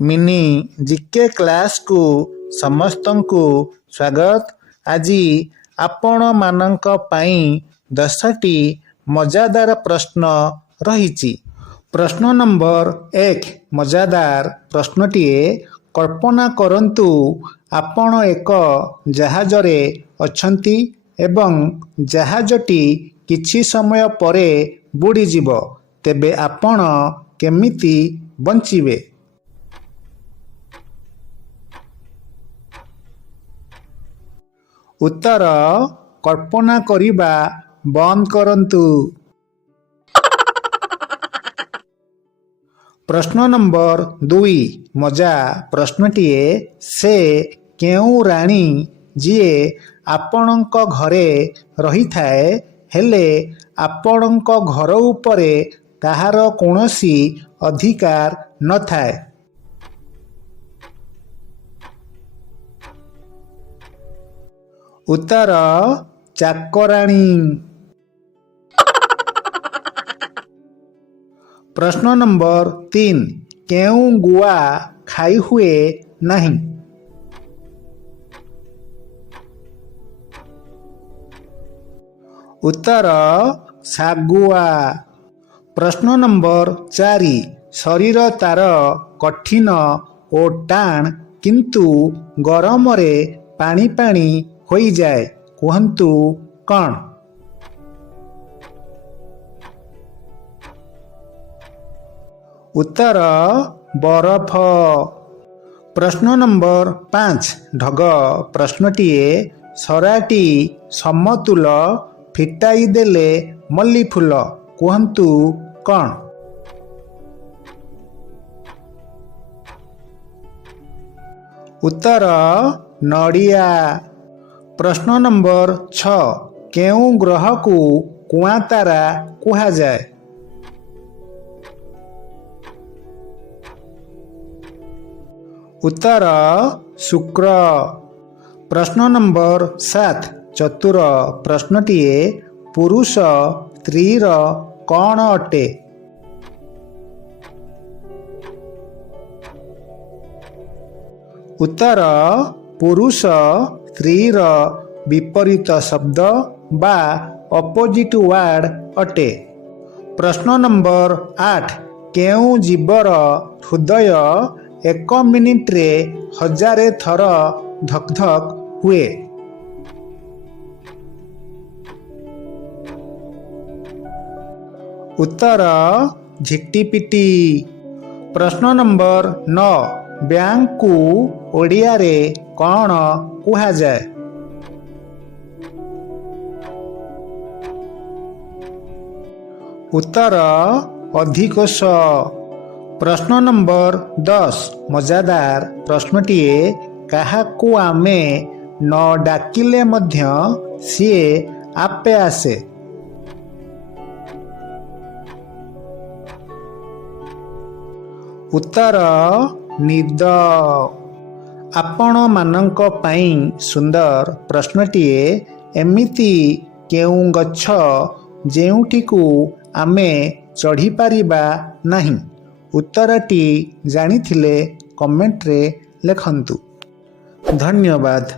Mini GK class को समस्तंकु स्वागत। आज आपण मानक पई 10टी मजादार प्रश्न रही। प्रश्न नंबर 1 मजादार प्रश्नटीए कल्पना करंतु आपण एक जहाज रे अछंती एवं जहाजटी किछि समय परे बुड़ी जिवो, तेबे आपण केमिति बंचिबे? उत्तर कल्पना करिबा बंद करंतु। प्रश्न नंबर 2 मजा प्रश्नटीए से केउ राणी जीए आपणक घरे रही थाए हेले आपणक घर उपरे ताहार कोनोसी अधिकार न थाए? उत्तर चाकराणी। प्रश्न नंबर 3 केउ गुआ खाई हुए नहीं? उत्तर सागुआ। प्रश्न नंबर 4 शरीर तार कठिन ओ टाण किंतु गरम रे पानी पानी होई जाए, कहंतु कौन? उत्तर बरफ। प्रश्न नंबर 5 ढग प्रश्नटीए सराटी समतुल फिटाई देले मल्ली फूल, कहंतु कौन? उत्तर नड़िया। प्रश्न नंबर 6 केउ ग्रह को कुआं तारा कहा जाए? उत्तर शुक्र। प्रश्न नंबर 7 चतुर प्रश्नटीए पुरुष स्त्रीर कौन अटे? उत्तर पुरुष स्त्रीर विपरीत शब्द बा अपोजिट वार्ड अटे। प्रश्न नंबर 8 केउ जीवर हृदय 1 मिनिट रे 1000 थर धक धक हुए? उत्तर झिट्टिपिटी। प्रश्न नंबर 9 बैंक को ओडिया रे कौन कहा जाए? उत्तर अधिकोष। प्रश्न नंबर 10 मजादार प्रश्नटीए काहाकू आमे न डाकिले मध्य सीए आपे आसे? उत्तर निद। आपण मानक पई सुंदर प्रश्नटीए एमिति केउ गछ जेउटिकू आमे चढ़ी पारिबा नहीं? उत्तरटी जानिथिले कमेंट रे लेखंतु। धन्यवाद।